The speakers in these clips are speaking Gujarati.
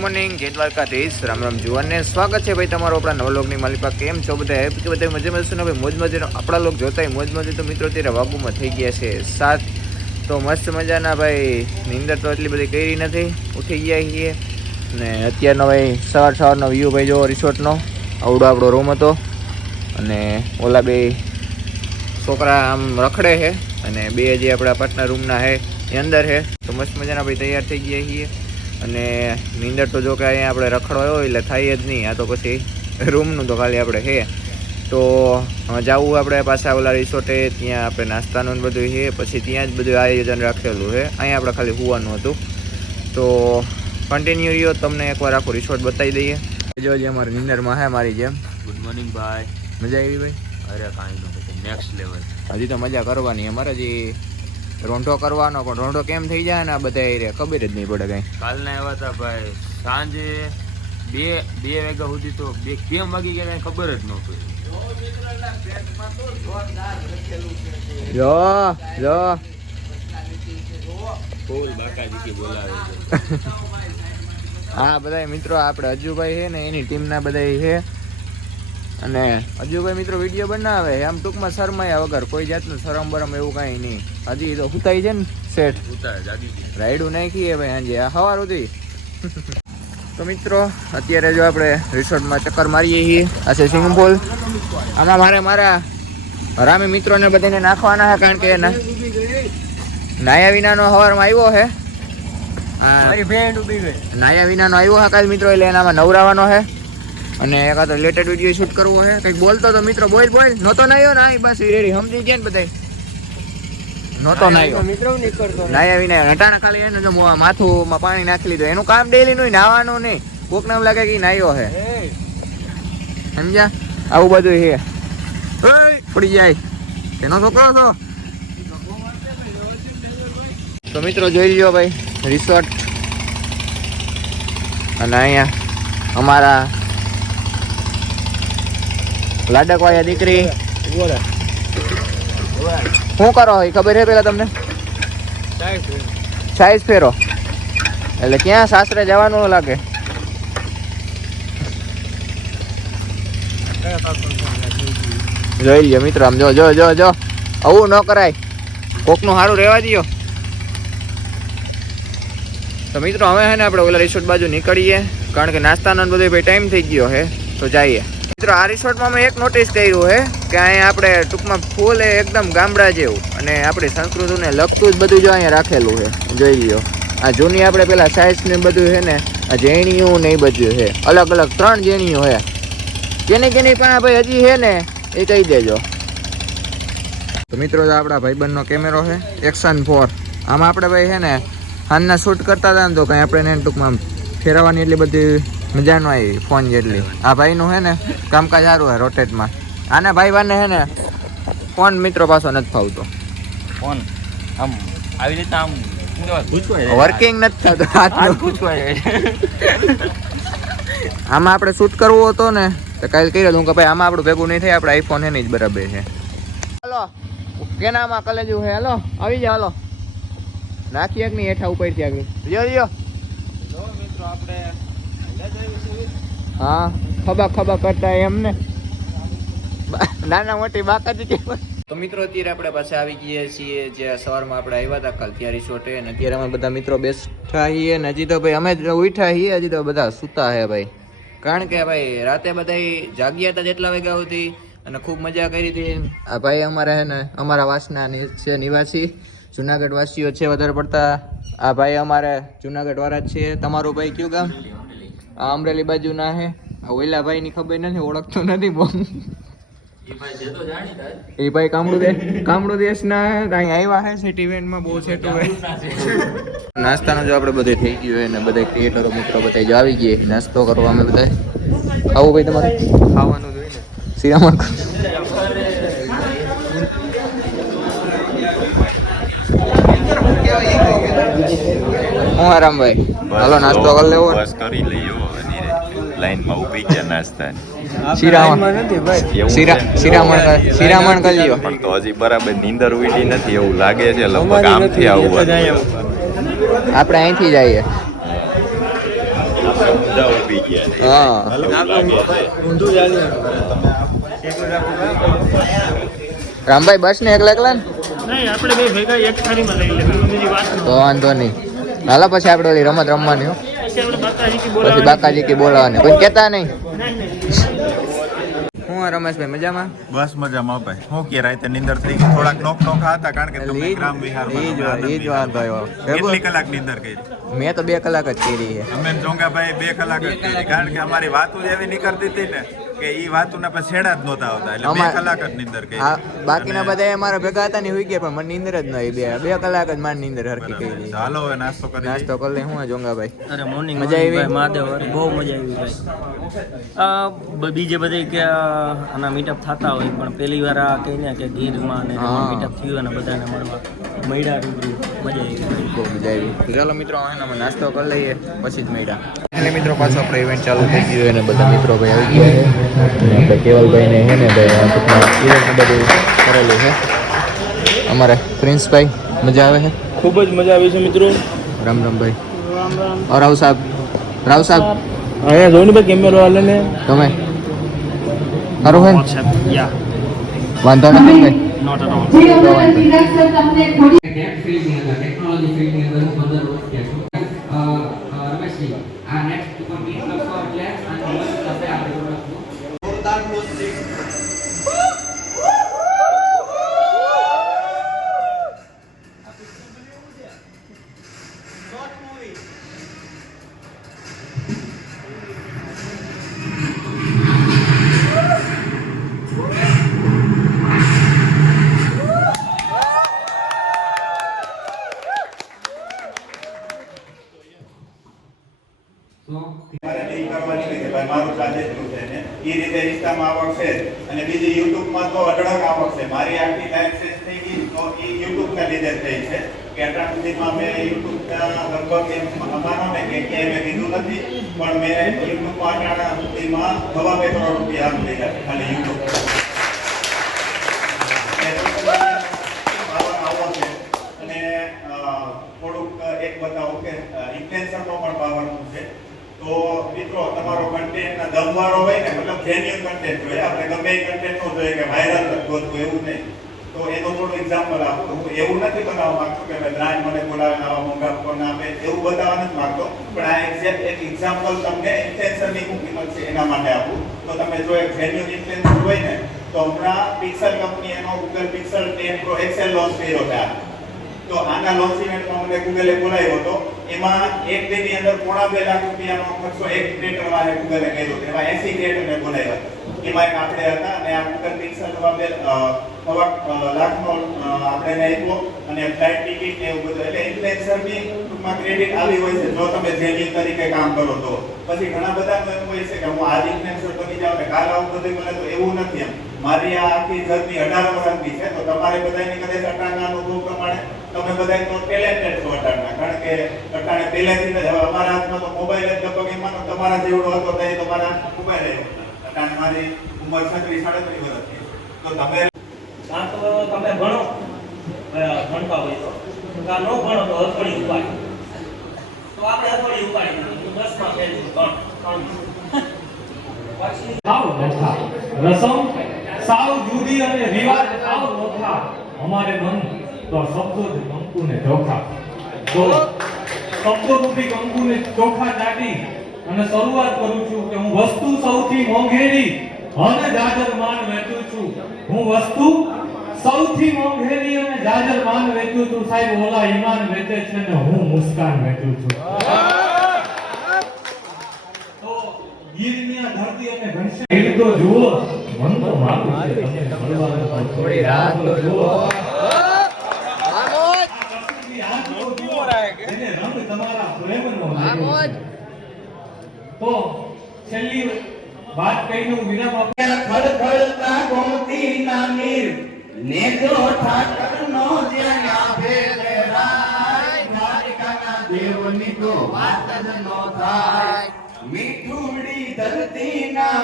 મોર્નિંગ જય દ્વારકાધીશ રામ રામ જુવાનને સ્વાગત છે ભાઈ તમારો આપણા નવલોકની માલિકા કેમ છો બધા હેપ કે બધા મજા મસ્ત ને? ભાઈ મોજ મજાનો આપણા લોક જોતા મોજ મજા તો મિત્રો ત્યારે વાગુમાં થઈ ગયા છે સાત. તો મસ્ત મજાના ભાઈ, નીંદર તો એટલી બધી કરી નથી, ઉઠી ગયા છીએ. ને અત્યારનો ભાઈ સવાર સવારનો વ્યૂ ભાઈ જો રિસોર્ટનો, આવડો આપણો રૂમ હતો. અને ઓલા બે છોકરા આમ રખડે છે. અને બે જે આપણા પાર્ટનર રૂમના છે, એ અંદર છે. તો મસ્ત મજાના ભાઈ તૈયાર થઈ ગયા છીએ. અને નીંદર તો જો કે અહીંયા આપણે રખડો હોય એટલે થાય જ નહીં. આ તો પછી રૂમનું તો ખાલી આપણે છે તો જવું આપણે પાછા ઓલા રિસોર્ટે ત્યાં આપણે નાસ્તાનું બધું છે પછી ત્યાં જ બધું આયોજન રાખેલું છે અહીંયા આપણે ખાલી હોવાનું હતું. તો કન્ટિન્યુ રહ્યો. તમને એકવાર આખું રિસોર્ટ બતાવી દઈએ. જો જે અમારી નિંદરમાં છે મારી જેમ. ગુડ મોર્નિંગ ભાઈ. મજા આવી ભાઈ? અરે કાંઈ નથી નેક્સ્ટ લેવલ હજી તો મજા કરવાની. અમારે હજી રોંઢો કરવાનો પણ રોંઢો કેમ થઈ જાય ને આ બધા એ ખબર જ નહીં પડે કઈ. કાલના આવ્યા હતા ભાઈ સાંજે બે બે વાગ્યા સુધી તો બે કેમ વાગી ગયા ખબર જ નહોતું. જો જો. ફૂલ બાકાજી કે બોલાવે હા બધા મિત્રો આપણે અજુભાઈ છે ને એની ટીમના બધા છે. અને હજુ કોઈ મિત્રો વીડિયો બનાવે આમ ટૂંકમાં શરમાયા વગર કોઈ જાતનું શરમ બરમ એવું કાંઈ નહીં. હજી તો હુતાઈ છે ને શેઠ? રાયડું નાખીએ ભાઈ આજે આ સવાર સુધી તો મિત્રો અત્યારે જો આપણે રિસોર્ટમાં ચક્કર મારીએ છીએ. આ છે સ્વિમિંગ પુલ આમાં મારે મારા રામી મિત્રોને બધાને નાખવાના છે કારણ કે એના નાયા વિનાનો હવારમાં આવ્યો છે. નાયા વિનાનો આવ્યો હા કાલ મિત્રો એટલે એનામાં નવરાવાનો છે. અને એકાદ લેટેડ વીડિયો શૂટ કરવો છે કંઈક બોલતો તો મિત્રો બોલ બોલ નહોતો નાયો ના બસ રેડી સમજી ગયા ને બધા નહોતો નાયો મિત્રો નીકળતો નાયા વિના હટાણા ખાલી એને જો માથુંમાં પાણી નાખી લીધું એનું કામ ડેલી નું નાવાનું નહીં કોક નામ લાગે કે નાયો છે સમજ્યા આવું બધું છે પડી જાય તેનો છોકરો છો તો મિત્રો જોઈ લ્યો ભાઈ રિસોર્ટ અને અહીંયા અમારા લાડકવાયા દીકરી. શું કરો? એ ખબર છે પેલા તમને? સાઈઝ ફેરો. એટલે ક્યાં સાસરે જવાનું લાગે? જોઈ લ્યો મિત્રો આમ જો જો જો જો. આવું ન કરાય. કોકનું સારું રહેવા દ્યો. તો મિત્રો હવે છે ને આપણે ઓલા રિસોર્ટ બાજુ નીકળીએ. કારણ કે નાસ્તાનો બધો ભાઈ ટાઈમ થઈ ગયો છે તો જઈએ. મિત્રો, આ રિસોર્ટમાં મેં એક નોટિસ કર્યું છે કે અહીંયા આપણે ટૂંકમાં ફૂલ એકદમ ગામડા જેવું, અને આપણી સંસ્કૃતિને લગતું જ બધું જો અહીંયા રાખેલું છે જોઈ લ્યો આ જૂની આપણે પેલા સાઇઝ ને બધું છે ને, આ ઝેણીયું ને એ બધું છે અલગ અલગ ત્રણ ઝેણીયું છે કેની કેની પણ ભાઈ હજી છે ને, એ કહી દેજો. તો મિત્રો, જો આપણા ભાઈબંધનો કેમેરો છે એક્શન ફોર આમાં આપણે ભાઈ છે ને હાલના શૂટ કરતા હતા ને તો કંઈ આપણે એને ટૂંકમાં ફેરવવાની એટલી બધી મજા ન આવી ફોન જેટલી. આ ભાઈનું છે ને કામકાજ સારું હે રોટેટમાં આના ભાઈ બાને છે ને ફોન મિત્રો પાછો નથી ફાવતો. ફોન આમ આવી રીતે આમ પૂછવાય. વર્કિંગ નથી થતો આમાં આપણે શૂટ કરવું હતો ને તો કાલે કહી દઉં કે ભાઈ આમાં આપણું ભેગું નહીં થાય આપણે આઈફોન છે ને જ બરાબર છે. હાલો કેનામાં કલેજું છે હાલો આવી જાવ હલો. નાખી એક ની હેઠા ઉપર ત્યાં જો જો મિત્રો આપણે હા ખબા ખબા કરતા એમને. નાના મોટી બાકાજી કે તો મિત્રો, અત્યારે આપણે પાસે આવી ગયા છીએ જે સવારમાં આપણે આવ્યા હતા, કાલ રિસોર્ટે અને અત્યારે અમે બધા મિત્રો બેઠા છીએ ને હજી તો ભાઈ અમે ઉઠ્યા છીએ, હજી તો બધા સૂતા છે ભાઈ. કારણ કે ભાઈ, રાતે બધા જાગ્યા હતા જેટલા વાગ્યા સુધી અને ખૂબ મજા કરી હતી. આ ભાઈ અમારા છે ને, અમારા વાસના છે નિવાસી. જુનાગઢ વાસીઓ છે વધારે પડતા. આ ભાઈ અમારે જુનાગઢ વાળા છે. તમારું ભાઈ કયું ગામ? આ અમરેલી બાજુ ના હે. આ ઓલા ભાઈ ની ખબર નથી ઓળખતો નથી બહુ. એ ભાઈ કામડું દેશ કામડું દેશ ના અહીં આવ્યા હે સિટી ઇવેન્ટમાં બહુ સેટું હે. નાસ્તાનું જો આપણે બધે થઈ ગયું હોય ને બધા ક્રિએટરો મિત્રો બધા જો આવી ગયા નાસ્તો કરવા અમે બધા. ખાવું ભાઈ તમારે ખાવાનું જોઈએ ને? શ્રીરામ હું આરામભાઈ હાલો નાસ્તો કરી લેવો. બસ કરી લઈએ. લાઈનમાં ઊભી ગયા નાસ્તાની શિરામણ. છે? શિરામણ કર- શિરામણ કરી લ્યો. પણ તો હજી બરાબર નીંદર ઉડી નથી એવું લાગે છે. લગભગ આમથી આવવાનું આપણે અહીંથી જઈએ. રામભાઈ બસ ને એકલા એકલા ને? આપણે ભેગા એક થાળીમાં લઈ લેવું વાત તો વાંધો નહીં. હાલા પછી આપણે ઓલી રમત રમવાની હો. પછી બાકાજી બોલાવવાની કે બોલાવાની. કોઈ કહેતા નહીં? હું રમેશભાઈ મજામાં? બસ મજામાં ભાઈ. હું કે રાતે નીંદર થઈ ગઈ? થોડાક નોક નોખા હતા કારણ કે તમે ગ્રામ જ જ વાત ભાઈ. કેટલી કલાક નીંદર કરી? મેં તો બે કલાક જ કરી છે. અમે જોંગાભાઈ બે કલાક જ કરી. કારણ કે અમારી વાતો જ એવી નીકળતી હતી ને કે એ વાતોના પછી છેડા જ નહોતા આવતા એટલે બે કલાક જ નિંદર કરી. આ બાકીના બધા અમારા ભેગા હતા ને હુઈ ગયા પણ મને નિંદર જ ન આવી બે બે કલાક જ મારી નિંદર હરખી કરી દીધી ચાલો હવે નાસ્તો કરી નાસ્તો કરી લે હું જોંગાભાઈ? અરે મોર્નિંગ મજા આવી? ભાઈ મહાદેવ બહુ મજા આવી ભાઈ. બીજે બધે કે આના મીટઅપ થતા હોય પણ પહેલી વાર આ કહીને કે ગીરમાં ને મીટઅપ થયું અને બધાને મળવા મળ્યા રૂબરૂ. મજા આવી. બહુ મજા આવી. ચાલો મિત્રો હવે નાસ્તો કરી લઈએ પછી જ મળ્યા. એટલે મિત્રો પાછો આપણે ઇવેન્ટ ચાલુ થઈ ગયો અને બધા મિત્રો ભાઈ આવી ગયા છે. આપણે કેવલભાઈને છે ને ભાઈ ઇવેન્ટ બધું કરેલું છે. અમારે પ્રિન્સભાઈ મજા આવે છે? ખૂબ જ મજા આવી છે મિત્રો. રામ રામ ભાઈ. રાવ સાહેબ. રાવ સાહેબ. અહીંયા જોઈને ભાઈ કેમેરો હાલે ને? તમે સારું હોય વાંધો નથી ભાઈ? નોટ એટ ઓલ રમેશજી આ નેક્સ્ટ ઉપર વીસ લખો એ રીતે ઇન્સ્ટામાં આવક છે. અને બીજી યુટ્યુબમાં તો અઢળક આવક છે. મારી આખી લાઈફ સેન્સ થઈ ગઈ તો એ યુટ્યુબના લીધે થઈ છે. કે અત્યાર સુધીમાં મેં યુટ્યુબના લગભગ એમ માનો ને કે ક્યાંય મેં કીધું નથી, પણ મેં યુટ્યુબમાં અટાણા સુધીમાં સવા બે કરોડ રૂપિયા લીધા છે, ખાલી યુટ્યુબ. એક બતાવો કે ઇન્ટેન્શનનો પણ પાવરફુલ છે. તો મિત્રો, તમારો કન્ટેન્ટ દમવાળો હોય ને, મતલબ જેન્યુઅલ કન્ટેન્ટ જોઈએ આપણે ગમે એ કન્ટેન્ટ નો જોઈએ કે વાયરલ ગોતવું એવું નહીં. તો એનું થોડું એક્ઝામ્પલ આપું. હું એવું નથી બતાવવા માંગતો કે બ્રાન્ડ મને બોલાવે, આવા મોંઘા ફોન આપે, એવું બતાવવા નથી માંગતો. પણ આ એક્ઝેક્ટ એક એક્ઝામ્પલ તમને ઇન્ટેન્શનની શું કિંમત છે એના માટે આપું. તો તમે જો એક જેન્યુઅલ ઇન્ટેન્શન હોય ને, તો હમણાં પિક્સલ કંપની એનો Google Pixel ten pro XL launch કર્યો આ. તો આના લોન્ચ ઇવેન્ટમાં મને ગૂગલે બોલાવ્યો હતો. એમાં એક ડેની અંદર પોણા બે લાખ રૂપિયાનો ખર્ચો એક ક્રિએટર વાળે ગૂગલે કર્યો. એમાં એસી ક્રિએટરને બોલાવ્યા. એમાં એક આપણે હતા અને આ ગૂગલ પિક્સલ સવા બે અ, સવા લાખનો આપણે આપ્યો અને ફ્લાઇટ ટિકિટ ને એવું બધું. એટલે ઇન્ફ્લુએન્સરની ટૂંકમાં ક્રેડિટ આવી હોય છે જો તમે જેની તરીકે કામ કરો તો. પછી ઘણા બધા એમ હોય છે કે હું આજ ઇન્ફ્લુએન્સર બની જાઉં ને કાલ આવું બધું મળે તો એવું નથી એમ. મારી આ આખી જર્ની અઢાર વર્ષની છે તો તમારે બધાની કદાચ અટાણના અનુભવ પ્રમાણે તમે બધા તો ટેલેન્ટેડ છો અટાણના. કારણ કે અટાણે પહેલેથી જ હવે અમારા હાથમાં તો મોબાઈલ જ લગભગ એમાં તો તમારા જેવડો હતો ત્યારે તમારા મોબાઈલ જ અટાણે મારી ઉંમર છત્રીસ સાડત્રીસ વર્ષની તો તમે કાં તો તમે ભણો. ભણતા હોય તો. કાં ન ભણો તો અથડી ઉપાય તો આપણે અથડી ઉપાડી. દસમાં ફેલ ભણ પછી સાવ નોખા. રસમ સાવ જુદી અને રિવાજ સાવ નોખા. અમારે મન તો કંકુને ચોખા તો શબ્દો રૂપી કંકુને ચોખા ચાટી અને શરૂઆત કરું છું કે હું વસ્તુ સૌથી મોંઘેરી અને જાજર માન વેચું છું હું વસ્તુ સૌથી મોંઘેરી અને જાજર માન વેચું છું સાહેબ ઓલા ઈમાન વેચે છે ને હું મુસ્કાન વેચું છું તો ગીરની ધરતી અને ઘનશ્યામ તો જુઓ મન તો મારું છે તમે થોડી રાત તો જુઓ આ કસુરથી હાથ તો જુઓ. એને રંગ તમારા પ્રેમનો લાગ્યો છે. તો છેલ્લી વાત કહીને હું વિરામ આપું. ખળખળતા ગોમતીના નીર નેજો ઠાકરનો જ્યાં આભે રે રાય દ્વારિકાના દેવની તો વાત જ નો થાય. મીઠુડી ધરતીના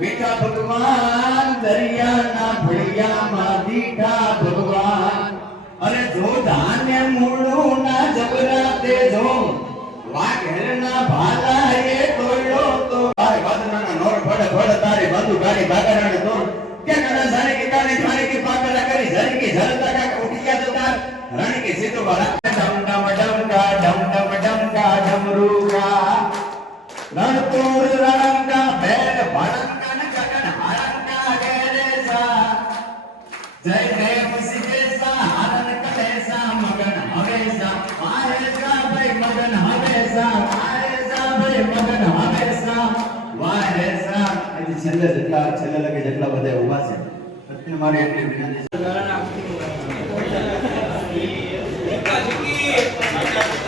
મીઠા ભગવાન દરિયાના ભળિયામાં દીઠા ભગવાન. અને જો ધાન્ય મૂળું ના જબરા તે જો વાઘેરના ભાલા ગાડી ભાગરાને તોડ કે કડા સારે કે તારે ખાને કે પાકડા કરી ઝરી કે ઝરતા કા ઉઠી ગયા તો તાર. રાણી કે સીધો વાળા ડમ ડમ ડમકા ડમ ડમ ડમકા રણપુર રણંગા બેલ ભણંગા ન ગગન હરંગા ગેરેસા જય છેલ્લે જેટલા છેલ્લે લગે જેટલા બધા ઊભા છે. પ્રત્યે મારી એટલી વિનંતી છે.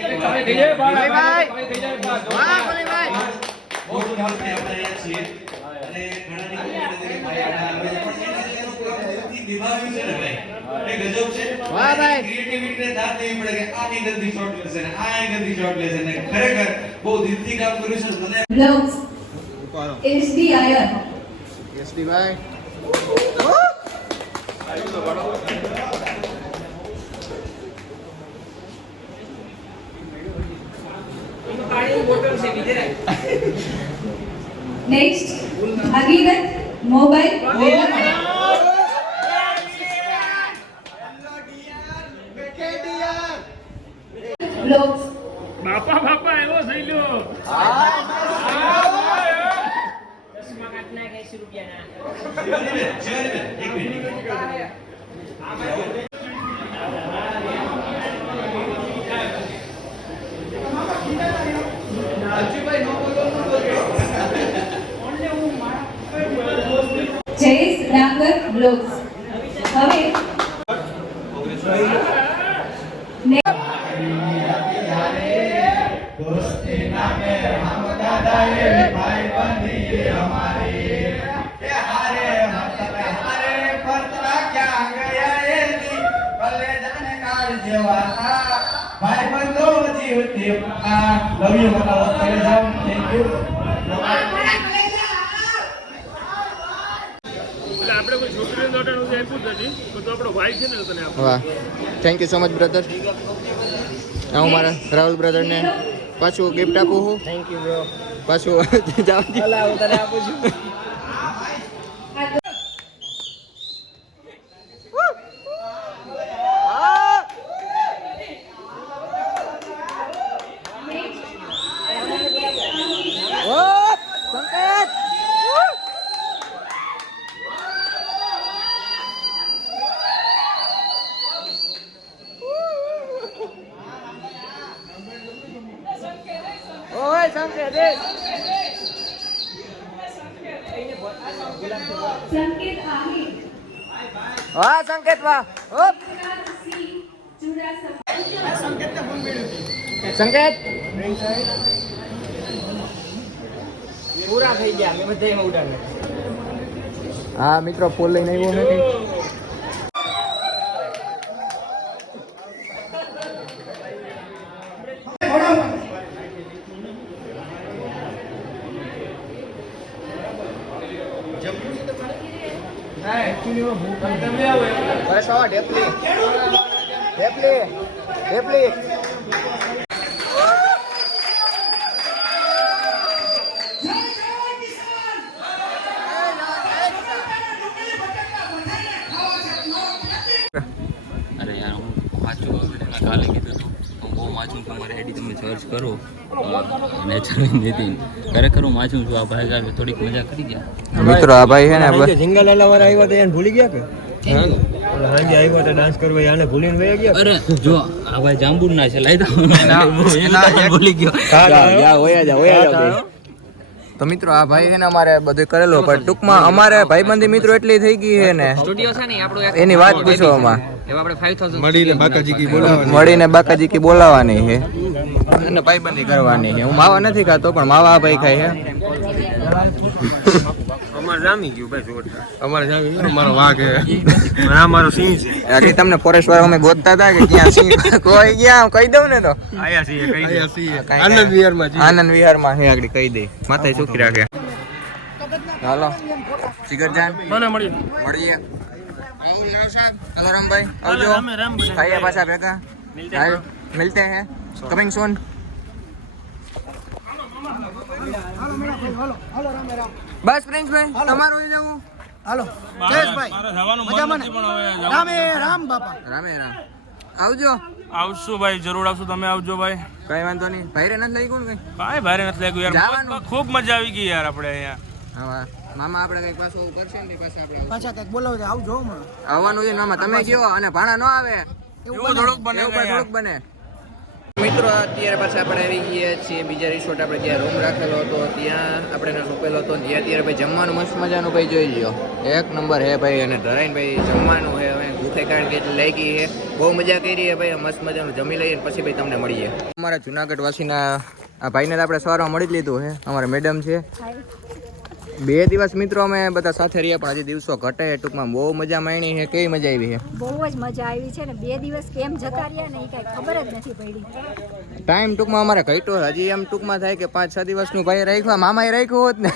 એસડી આયર એસડી ભાઈ નેક્સ્ટ હકીકત મોબાઈલ બ્લોગ્સ બાપા બાપા એવો થઈ ગયો શિવાનીબેન, એક મિનિટ એક મિનિટ. જયેશ ડાંગર બ્લોગ્સ હવે ભાઈ બંધો જીવતી લવ યુ બતાવો. થેન્ક યુ એટલે આપણે કોઈ છોકરીઓ માટે આપ્યું જ નથી તો આપણો ભાઈ છે ને તને વાહ. Thank you so much brother હું મારા રાહુલ બ્રધરને પાછું ગિફ્ટ આપું છું. થેન્ક યુ બ્રો પાછું જાવ સંકેત આહી. સંકેત વાહ ઓપ. સંકેત? પૂરા થઈ ગયા બધા હા મિત્રો ફોન લઈને આવ્યો નથી. અરે સવા ઢેપલી. ઢેપલી ઢેપલી. અરે યાર હું વાંચું હવે કાલે કીધું હતું હું બહુ વાંચું છું મારે હેડી તમે સર્ચ કરો. નેચર નીતિન ખરેખર હું વાંચું છું આ ભાઈ થોડીક મજા કરી ગયા. મિત્રો આ ભાઈ છે ને બ- જિંગલ વાળા આવ્યા તો એને ભૂલી ગયા કે? હાંજે આવ્યા તો ડાન્સ કરવા આને ભૂલીને વયા ગયા? અરે જો આ ભાઈ જાંબુર ના છે લાઈ દો. ભૂલી ગયો. જા, વયા જા, વયા જા. તો મિત્રો આ ભાઈ છે ને અમારે બધું કરેલું પણ ટૂંકમાં અમારે ભાઈબંધી મિત્રો એટલી થઈ ગઈ છે ને. સ્ટુડિયો છે ને આપણો એની વાત પૂછો આમાં. એવા આપણે 5000 મળીને બાકાજી કી બોલાવવાની. મળીને બાકાજી કી બોલાવાની છે. અને ભાઈબંધી કરવાની છે. હું માવા નથી ખાતો પણ માવા આ ભાઈ ખાય છે. અમારે જામી ગયું ભાઈ જોરદાર. અમારે જામી ગયું? અમારો વાઘ હે. આ સિંહ છે. આગળ તમને ફોરેસ્ટ વાળા અમે ગોતતા હતા કે ક્યાં સિંહ? કોઈ ગયા? કહી દઉં ને તો. આયા આયા આનંદ વિહારમાં આનંદ વિહારમાં. છે આગળ કહી દે. માથે સુખી રાખે. હાલો. સિગર જાન મળી મળીએ. રામભાઈ. આવજો. ખાઈએ પાછા ભેગા. મિલતે હે. કમિંગ સોન બસ પ્રિન્સભાઈ તમારું જવું? હાલો. જયેશભાઈ મજામાં? રામે રામ બાપા. રામે રામ. આવજો. આવશું ભાઈ જરૂર આવશું તમે આવજો ભાઈ. કઈ વાંધો નહીં. ભાઈ નથી લઈ ગયું ને કઈ ભાઈ ભારે નથી લાગ્યું યાર. જવાનું. ખૂબ મજા આવી ગઈ યાર આપણે અહીંયા. હા મામા આપણે કઈ પાછું કરશે ને પાછા આપણે પાછા કંઈક બોલાવજો આવજો હમણાં. આવવાનું છે મામા. તમે કયો? અને ભાણા ન આવે. એવું થોડુંક બને એવું થોડુંક બને. મિત્રો, અત્યારે પાછા આપણે આવી ગયા છીએ બીજા રિસોર્ટ આપણે જ્યાં રૂમ રાખેલો હતો, ત્યાં આપણે એને સોંપેલો હતો, ત્યાં અત્યારે ભાઈ જમવાનું મસ્ત મજાનું ભાઈ જોઈ લ્યો. એક નંબર હે ભાઈ, અને ધરાઈને ભાઈ જમવાનું હે, હવે ભૂખે કારણ કે એટલી લાગી હે. બહુ મજા કરી હે ભાઈ, મસ્ત મજાનું જમી લઈએ પછી ભાઈ તમને મળીએ. અમારા જુનાગઢ વાસીના આ ભાઈને આપણે સવારમાં મળી જ લીધું હે, અમારા મેડમ છે. બે દિવસ મિત્રો અમે બધા સાથે રહ્યા પણ આજે દિવસો ઘટે ટૂંકમાં બહુ મજા માણી છે. કેવી મજા આવી છે? બહુ જ મજા આવી છે ને બે દિવસ કેમ જતા રહ્યા ને એ કઈ ખબર જ નથી પડી. ટાઈમ ટૂંકમાં અમારે ઘટ્યો હજી એમ ટૂંકમાં થાય કે પાંચ છ દિવસનું ભાઈ રાખ્યું મામાએ રાખ્યું હોત ને.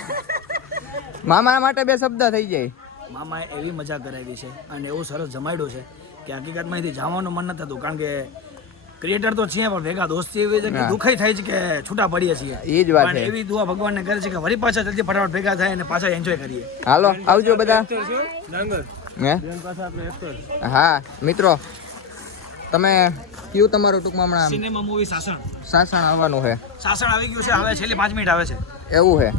મામા માટે બે શબ્દ થઈ જાય. મામાએ એવી મજા કરાવી છે અને એવું સરસ જમાડ્યું છે કે હકીકતમાં અહીંથી જવાનું મન નથી થતું કારણ કે ક્રિએટર તો છીએ પણ ભેગા દોસ્તી એવી છે કે દુખાઈ થાય છે કે છૂટા પડીએ છીએ. એ જ વાત છે. એવી દુઆ ભગવાનને કરે છે કે વળી પાછા જલ્દી ફટાફટ ભેગા થાય અને પાછા એન્જોય કરીએ. હાલો આવજો બધા. હા? મિત્રો તમે કયું તમારું ટૂંકમાં હમણાં? Cinema movie Sasan. સાસણ આવવાનું છે સાસણ આવી ગયું છે હવે છેલ્લી પાંચ મિનિટ આવે છે. એવું છે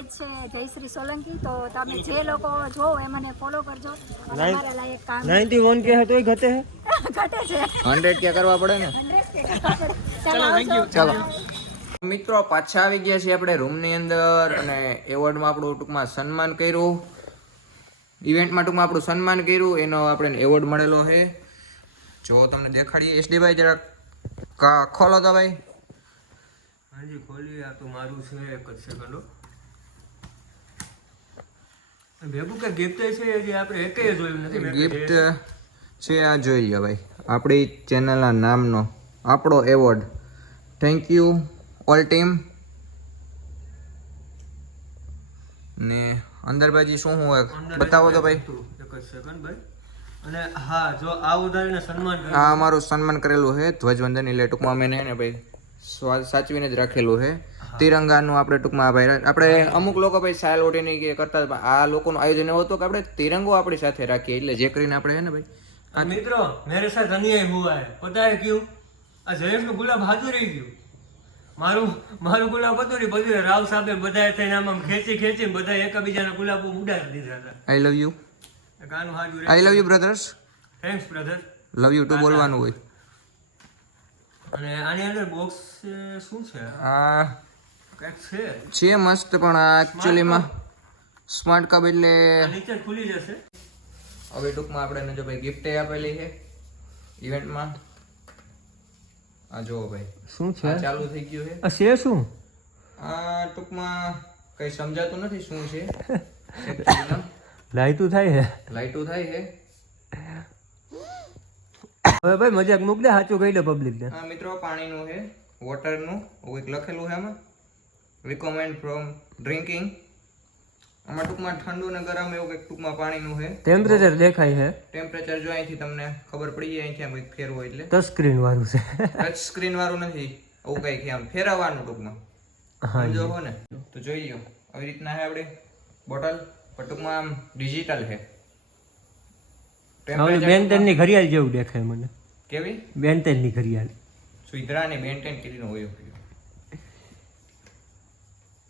પેજ છે જયશ્રી સોલંકી. તો તમે જે લોકો જો એ મને ફોલો કરજો. તમારા લાયક કામ 91 કે હતોય ઘટે હે? ઘટે છે. હંડ્રેડ કે કરવા પડે ને? 100 કે કરવા પડે. ચાલો ચાલો. મિત્રો પાછા આવી ગયા છીએ આપણે રૂમની અંદર અને એવોર્ડમાં આપણું ટૂંકમાં સન્માન કર્યું. ઇવેન્ટમાં ટૂંકમાં આપણું સન્માન કર્યું. એનો આપણે એવોર્ડ મળેલો છે. જો તમને દેખાડીએ. એસડી ભાઈ જરાક કા- ખોલો તો ભાઈ. હાજી ખોલી આ તો મારું છે. એક જ સેકન્ડો ભેગું કે ગિફ્ટ છે જે આપણે એકેય જોયું નથી ગિફ્ટ છે? આ જોઈએ ભાઈ. આપણી ચેનલના નામનો આપણો award thank you all team ને અંદર બાજી શું હોય બતાવો તો ભાઈ. એક જ સેકન્ડ ભાઈ. અને હા જો આ ઉદાહરણ સન્માન આ અમારું સન્માન કરેલું છે ધ્વજવંદન એટલે ટૂંકમાં અમે ને ભાઈ. સાચવીને જ રાખેલું છે. તિરંગાનું આપણે ટૂંકમાં ભાઈ આપણે અમુક લોકો ભાઈ સાયલ ઓઢીને કે કરતા આ લોકોનું આયોજન એવું હતું કે આપણે તિરંગો આપણી સાથે રાખીએ એટલે જે કરીને આપણે હે ને ભાઈ મિત્રો મેરે સાથ અન્યાય હુઆ હે. પતા હે ક્યું? આ જયેશનું ગુલાબ હાજર રહી ગયું. મારું મારું ગુલાબ હતું ને બધું રાવ સાહેબે બધાએ થઈને આમ આમ ખેંચી ખેંચીને બધા એકબીજાના ગુલાબો ઉડાડી દીધા હતા. આઈ લવ યુ ગાનું હાજર I love you brothers thanks brother love you too બોલવાનું હોય. અને આની અંદર બોક્સ શું છે? આ છે. છે મસ્ત પણ આ એકચ્યુઅલીમાં સ્માર્ટ કપ એટલે નીચે ખુલી જશે. હવે ટૂંકમાં આપણે જો ભાઈ ગિફ્ટ આપેલી છે ઇવેન્ટમાં આ જુઓ ભાઈ. શું છે? ચાલુ થઈ ગયું છે. આ છે શું? આ ટૂંકમાં કઈ સમજાતું નથી શું છે. લાઈટું થાય છે. લાઈટું થાય છે. હવે ભાઈ મજાક મૂક દે સાચું કહી દે પબ્લિક ને. હા મિત્રો પાણીનું છે વોટરનું એવું કંઈક લખેલું છે આમાં રિકમેન્ડ ફ્રોમ ડ્રિંકિંગ આમાં ટૂંકમાં ઠંડુ ને ગરમ એવું કંઈક ટૂંકમાં પાણીનું છે. ટેમ્પરેચર દેખાય છે. ટેમ્પરેચર જો અહીંથી તમને ખબર પડી જાય અહીંથી આમ કંઈક ફેરવો એટલે. ટચ સ્ક્રીન વાળું છે. ટચ સ્ક્રીન વાળું નથી. આવું કંઈક આમ ફેરવવાનું ટૂંકમાં. સમજો હો ને. તો જોઈ લો આવી રીતના છે આપણે બોટલ પણ ટૂંકમાં આમ ડિજિટલ છે. બેનટેનની ઘડિયાળ જેવું દેખાય મને. કેવી? બેનટેનની ઘડિયાળ. સુઈધરાની મેન્ટેન કરીને હોય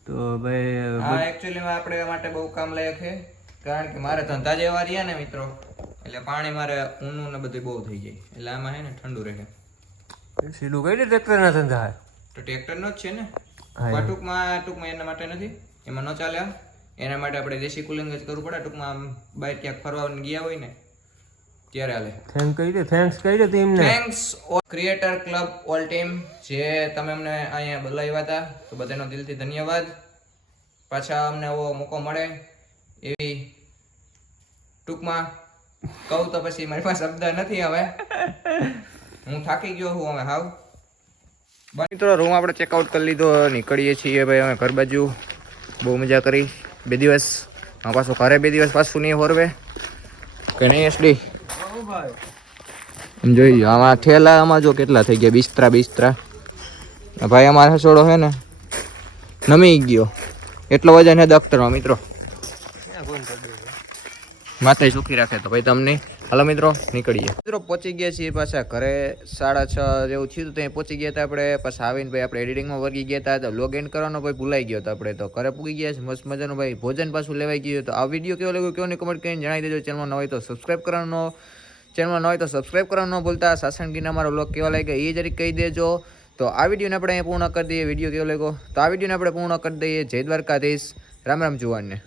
તો ભાઈ એકચ્યુઅલી એકચ્યુઅલીમાં આપણે માટે બહુ કામ લાયક છે. કારણ કે મારે ધંધા જેવા રહ્યા ને મિત્રો. એટલે પાણી મારે ઊનું ને બધું બહુ થઈ જાય. એટલે આમાં છે ને ઠંડુ રહે. સીધું કઈ ટ્રેક્ટર ના ધંધા તો ટ્રેક્ટરનો જ છે ને. ટૂંકમાં ટૂંકમાં એના માટે નથી. એમાં ન ચાલે એના માટે આપણે દેશી કુલિંગ જ કરવું પડે. ટૂંકમાં બહાર ક્યાંક ફરવા ગયા હોય ને ત્યારે હાલે. થેન્ક કહી દે થેન્ક્સ કહી દે ટીમને thanks creator club all team જે તમે અમને અહીંયા બોલાવ્યા હતા તો બધાનો દિલથી ધન્યવાદ. પાછા અમને એવો મોકો મળે એવી ટૂંકમાં કહું તો પછી મારી પાસે શબ્દ નથી હવે. હું થાકી ગયો હું હવે હાવ. મિત્રો રૂમ આપણે ચેકઆઉટ કરી લીધો નીકળીએ છીએ ભાઈ અમે ઘર બાજુ બહુ મજા કરી. બે દિવસ પાછું ઘરે બે દિવસ પાછું નહીં હોરવે. કે નહીં એસડી? આમ જોઈ આમાં ઠેલા આમાં જો કેટલા થઈ ગયા, બિસ્તરા બિસ્તરા. ભાઈ અમારે હસોડો છે ને, નમી ગયો. એટલો વજન છે દખ્તરમાં મિત્રો. માથે સુખી રાખે તો ભાઈ તમને. હાલો, મિત્રો, નીકળીએ. મિત્રો, પહોંચી ગયા છીએ પાછા ઘરે. સાડા છ જેવું થયું હતું, ત્યાં પહોંચી ગયા હતા આપણે. પાછા આવીને ભાઈ આપણે એડિટિંગમાં વર્ગી ગયા હતા. તો લોગ ઇન કરવાનો ભાઈ ભૂલાઈ ગયો હતો આપણે. તો ઘરે પૂગી ગયા છે, મસ્ત મજાનું ભાઈ ભોજન પાછું લેવાઈ ગયું તો આ વીડિયો કેવો લાગ્યો, કેવો નહીં કમેન્ટ કરીને જણાવી દેજો. ચેનલમાં ન હોય તો સબસ્ક્રાઈબ કરવાનો. ચેનલમાં ન હોય તો સબસ્ક્રાઈબ કરવાનું ન ભૂલતા. સાસણગીરના અમારો બ્લોગ કેવા લાગ્યો એ જરી કહી દેજો. તો આ વિડીયોને આપણે અહીંયા પૂર્ણ કરી દઈએ. વીડિયો કેવો લાગ્યો? તો આ વિડીયોને આપણે પૂર્ણ કરી દઈએ. જય દ્વારકાધીશ. રામ રામ જુવાનને.